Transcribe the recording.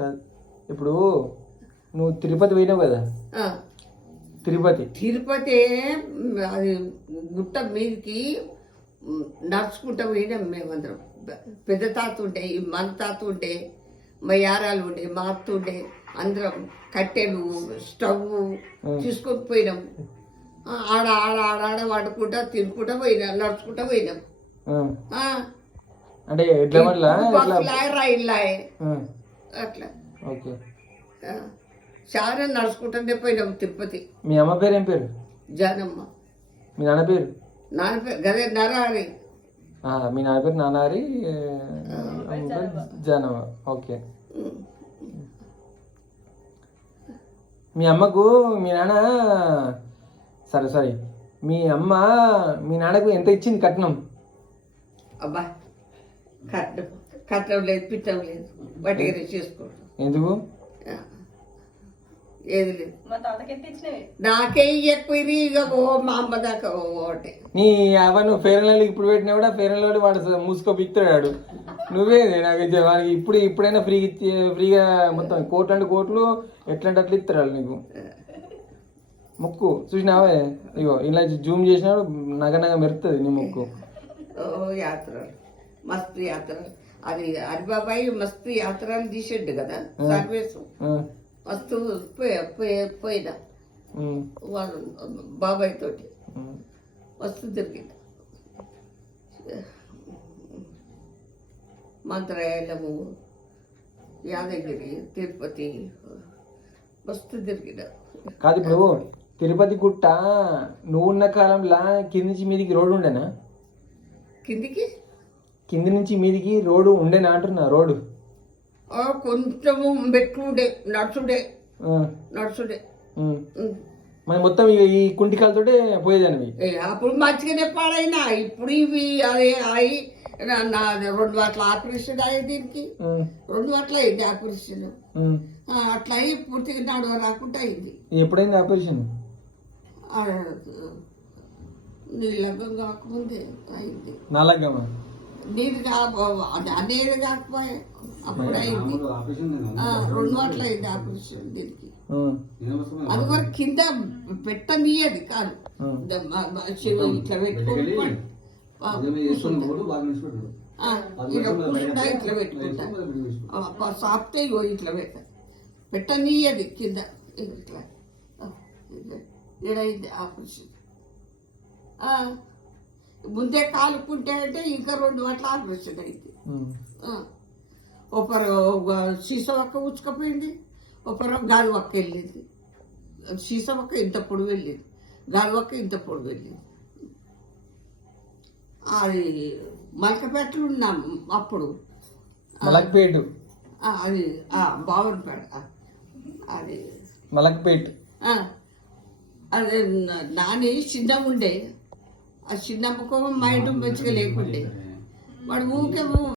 కాదు ఇప్పుడు నువ్వు తిరుపతి పోయినావు కదా, తిరుపతి అది గుట్ట మీదకి నడుచుకుంటా పోయినాం మేమందరం. పెద్ద తాత ఉండే, మన తాత ఉండే, మా యారాలు ఉండే, మా అత్త ఉండే, అందరం కట్టెలు స్టవ్ తీసుకొని పోయినాం. ఆడ ఆడ ఆడ ఆడ వాడుకుంటా తినుకుంటా పోయినాం, నడుచుకుంటా పోయినాం. అంటే అట్లా చాలా నడుచుకుంటానే పోయినాం తిరుపతి. మీ అమ్మ పేరు ఏం పేరు? జానమ్మ. మీ నాన్న పేరు? నాన్న పేరు గదే నరహరి. మీ నాన్న పేరు నాన్నహరి, జానమ్మ. ఓకే. మీ అమ్మకు మీ నాన్న సరే మీ అమ్మ మీ నాన్నకు ఎంత ఇచ్చింది కట్నం? అబ్బా కట్టం లేదు, పిట్టం లేదు, వాటికి చేసుకోవడం. ఎందుకు? ఏది లేదు. నాకే ఎక్కువ ఇక మా అమ్మ దాకా ఒకటి. నీ అవన్నీ ఫేర్ అండ్ లవ్లీ ఇప్పుడు పెట్టినా కూడా ఫేర్ అండ్ లవ్లీ వాడు మూసుకో పిక్తాడు. నువ్వేది నాకు వాడికి ఇప్పుడైనా ఫ్రీగా మొత్తం కోట్లు అంటే కోట్లు ఎట్లాంటి అట్లా ఇస్తారు నీకు. ముక్కు చూసినావే, ఇగో ఇలా జూమ్ చేసినా నగ మెరుతుంది నీ ముక్కు. యాత్రలు మస్తు యాత్రలు. అది హరిబాబాయి మస్తు యాత్రలు తీసేడు కదా సర్వేసు. మస్తు పోయినా వాళ్ళు బాబాయ్ తోటి మస్తు తిరిగింది. మంత్రాలయము, యాదగిరి, తిరుపతి మస్తు తిరిగిన. కాదు ఇప్పుడు తిరుపతి గుట్ట నువ్వు ఉన్న కాలంలో కింది నుంచి మీదికి రోడ్డు ఉండేనా? కింది నుంచి మీదికి రోడ్డు ఉండేనా అంటున్నా. రోడ్డు కొంచెము మెట్లుండే, నడుచుడే. మరి మొత్తం ఈ కుంటికాలతోటే పోయేదానివి. అప్పుడు మంచిగానే పాడైనా. ఇప్పుడు ఇవి అదే అయి 2 గంటల ఆపరేషన్ అయ్యి దీనికి 2 గంటలు అయింది ఆపరేషన్. అట్లా అయ్యి పూర్తిగా నడువ రాకుండా అయింది. ఎప్పుడైంది ఆపరేషన్? నీళ్ళగం కాకముందే అయింది. నాలుగమ్మా నీళ్ళు నీళ్ళు కాకపోయా అప్పుడు అయింది. 2 గంటలు అయింది ఆపరేషన్ దీనికి. అది వరకు కింద పెట్టనీయది కాదు, ఇట్లా పెట్టుకుంటా ఇట్లా పెట్టుకుంటా సాపితే ఇట్లా పెట్టనీయది కింద. ఇట్లా ఏడైంది ఆపరేషన్. ముందే కాలుకుంటే అంటే ఇంకా 2 గంటల ఆపరేషన్ అయింది. ఒకరు సీస ఒక్క ఉచ్చుకపోయింది, ఒకరు గాలి ఒక్క వెళ్ళింది. సీస ఒక్క ఇంత పొడి వెళ్ళింది, గాలి ఒక్క ఇంత పొడి వెళ్ళింది. అది మలకపేటలో ఉన్నాం అప్పుడు. మలక్పేట అది బావనపేట. అది మలక్పేట. అదే నాని చిన్న ఉండే. ఆ చిన్నమ్మకు మైండ్ మంచిగా లేకుండే. వాడు ఊకే